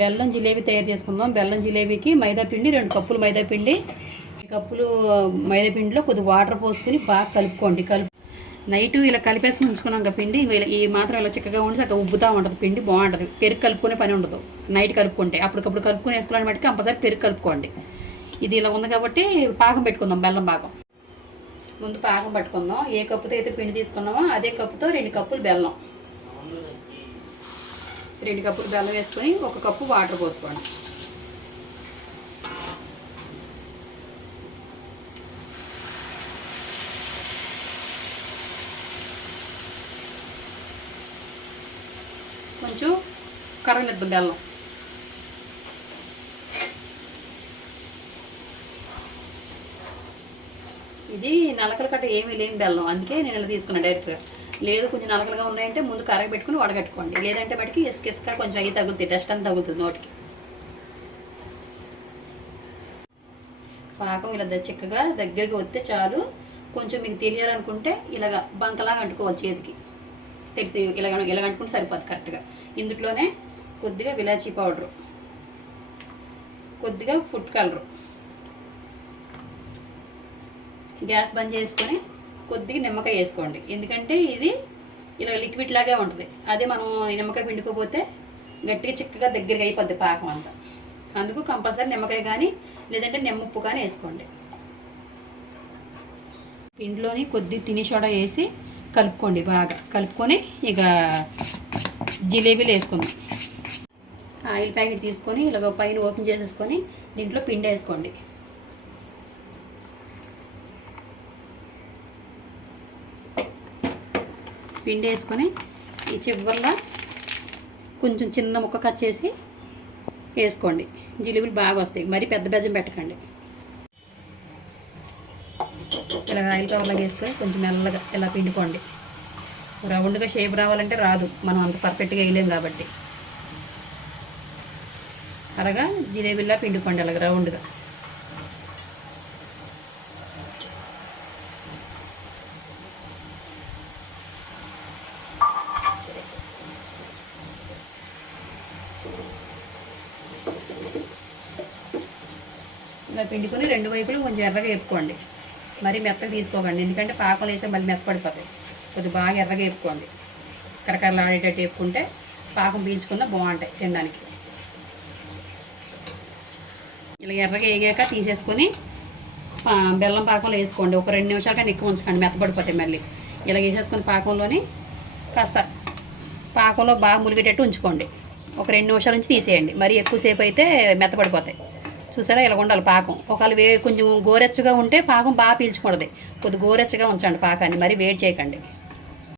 బెల్లం జిలేబీ తయారు చేసుకుందాం. బెల్లం జిలేబీకి మైదా పిండి 2 కప్పులు మైదా పిండి, 2 కప్పులు మైదా పిండిలో కొద్దిగా వాటర్ పోసుకొని బాగా కలుపుకోండి. నైట్ ఇలా కలిపేసి ఉంచుకున్నాం పిండి ఇలా ఈ మాత్రం ఇలా చిక్కగా ఉండి అక్కడ ఉబ్బుతూ ఉంటుంది పిండి, బాగుంటుంది. పెరుగు కలుపుకునే పని ఉండదు నైట్ కలుపుకుంటే. అప్పటికప్పుడు కలుపుకొని వేసుకోవడానికి మటుకు కంపల్సరీ పెరుగు కలుపుకోండి. ఇది ఇలా ఉంది కాబట్టి పాకం పెట్టుకుందాం. బెల్లం పాకం ముందు పాకం పట్టుకుందాం. ఏ కప్పుతో అయితే పిండి తీసుకున్నామో అదే కప్పుతో 2 కప్పులు బెల్లం, 2 కప్పులు బెల్లం వేసుకొని 1 కప్పు వాటర్ పోసుకోండి. కొంచెం కరగనిద్దాం బెల్లం. ఇది నలకల కట్ట ఏమీ లేని బెల్లం, అందుకే నేను ఇలా తీసుకున్నాను డైరెక్ట్గా. లేదు కొంచెం నలకలుగా ఉన్నాయంటే ముందు కరగబెట్టుకుని వడగట్టుకోండి. లేదంటే బట్టికి ఇసుక కొంచెం అవి తగులుతాయి, డస్ట్ అంతా తగులుతుంది నోటికి. పాకం ఇలా చిక్కగా దగ్గరికి వస్తే చాలు. కొంచెం మీకు తెలియాలనుకుంటే ఇలాగ బంకలాగా అంటుకోవాలి చేతికి, తెలిసి ఇలా అంటుకుంటే సరిపోదు కరెక్ట్గా. ఇందులోనే కొద్దిగా విలాచీ పౌడరు, కొద్దిగా ఫుడ్ కలరు, గ్యాస్ బంద్ చేసుకొని కొద్దిగా నిమ్మకాయ వేసుకోండి. ఎందుకంటే ఇది ఇలా లిక్విడ్ లాగే ఉంటుంది. అదే మనం నిమ్మకాయ పిండుకోపోతే గట్టిగా చిక్కగా దగ్గరగా అయిపోద్ది పాకం అంతా. అందుకు కంపల్సరీ నిమ్మకాయ కానీ లేదంటే నిమ్మప్పు కానీ వేసుకోండి. పిండిలోని కొద్దిగా తినే సోడా వేసి కలుపుకోండి. బాగా కలుపుకొని ఇక జిలేబీలు వేసుకుందాం. ఆయిల్ ప్యాకెట్ తీసుకొని ఇలాగ పైన ఓపెన్ చేసేసుకొని దీంట్లో పిండి వేసుకోండి. పిండి వేసుకొని ఈ చివర్లో కొంచెం చిన్న ముక్క కట్ చేసి వేసుకోండి. జిలేబీలు బాగా వస్తాయి. మరి పెద్ద బెజ్జం పెట్టకండి. ఇలా ఆయిల్ కవర్లో వేసుకొని కొంచెం మెల్లగా ఇలా పిండుకోండి. రౌండ్గా షేప్ రావాలంటే రాదు, మనం అంత పర్ఫెక్ట్గా వేయలేం కాబట్టి. అలాగా జిలేబీలా పిండుకోండి అలాగ రౌండ్గా. ఇలా పిండుకొని 2 వైపులు కొంచెం ఎర్రగా వేపుకోండి. మరి మెత్తగా తీసుకోకండి, ఎందుకంటే పాకం వేస్తే మళ్ళీ మెత్తపడిపోతాయి. కొద్దిగా బాగా ఎర్రగా వేపుకోండి. కరకరలు ఆడేటట్టు వేపుకుంటే పాకం పీల్చుకున్నా బాగుంటాయి తినడానికి. ఇలా ఎర్రగా వేగాక తీసేసుకొని బెల్లం పాకంలో వేసుకోండి. ఒక 2 నిమిషాల కన్నా ఎక్కువ ఉంచకండి, మెత్తపడిపోతాయి మళ్ళీ. ఇలా వేసేసుకొని పాకంలోని కాస్త పాకంలో బాగా ములిగేటట్టు ఉంచుకోండి. ఒక 2 నిమిషాల నుంచి తీసేయండి. మరి ఎక్కువసేపు అయితే మెత్తపడిపోతాయి. చూసారా ఇలా ఉండాలి పాకం. ఒకవేళ కొంచెం గోరెచ్చగా ఉంటే పాకం బాగా పీల్చుకూడదు. కొద్దిగా గోరెచ్చగా ఉంచండి పాకాన్ని, మరి వేడి చేయకండి.